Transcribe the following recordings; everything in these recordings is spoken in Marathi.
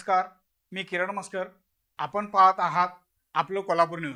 नमस्कार, मी किरण मस्कर. आपण पाहत आहात आपलं कोल्हापूर न्यूज.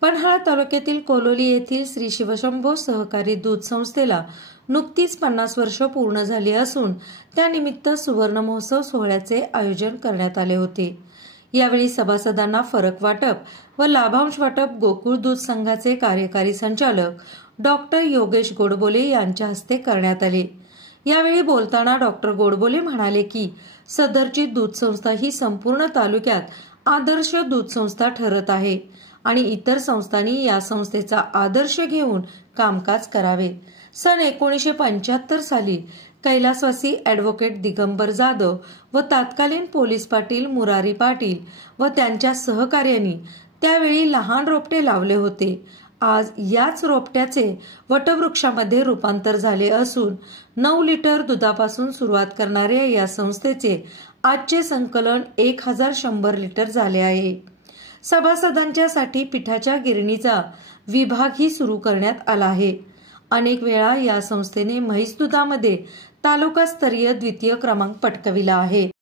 पन्हाळ तालुक्यातील कोलोली येथील श्री शिवशंभो सहकारी दूध संस्थेला नुकतीच 50 वर्ष पूर्ण झाली असून त्यानिमित्त सुवर्ण महोत्सव सोहळ्याचे आयोजन करण्यात आले होते. यावेळी सभासदांना फरक वाटप व लाभांश वाटप गोकुळ दूध संघाचे कार्यकारी संचालक डॉक्टर योगेश गोडबोले यांच्या हस्ते करण्यात आले. यावेळी बोलताना डॉक्टर गोडबोले म्हणाले की सदरची दूध संस्था ही संपूर्ण तालुक्यात आदर्श दूध संस्था ठरत आहे आणि इतर संस्थांनी या संस्थेचा आदर्श घेऊन कामकाज करावे. सन 1975 साली कैलासवासी ॲडव्होकेट दिगंबर जाधव व तत्कालीन पोलीस पाटील मुरारी पाटील व त्यांच्या सहकार्यांनी त्यावेळी लहान रोपटे लावले होते. आज याच रोपट्याचे वटवृक्षामध्ये रूपांतर झाले असून 9 लिटर दुधापासून सुरुवात करणाऱ्या या संस्थेचे आजचे संकलन 1100 लिटर झाले आहे. सभासदांच्या साठी पिठाच्या गिरणीचा विभागही सुरू करण्यात आला आहे. अनेक वेळा या संस्थेने म्हैस दुधामध्ये तालुकास्तरीय द्वितीय क्रमांक पटकाविला आहे.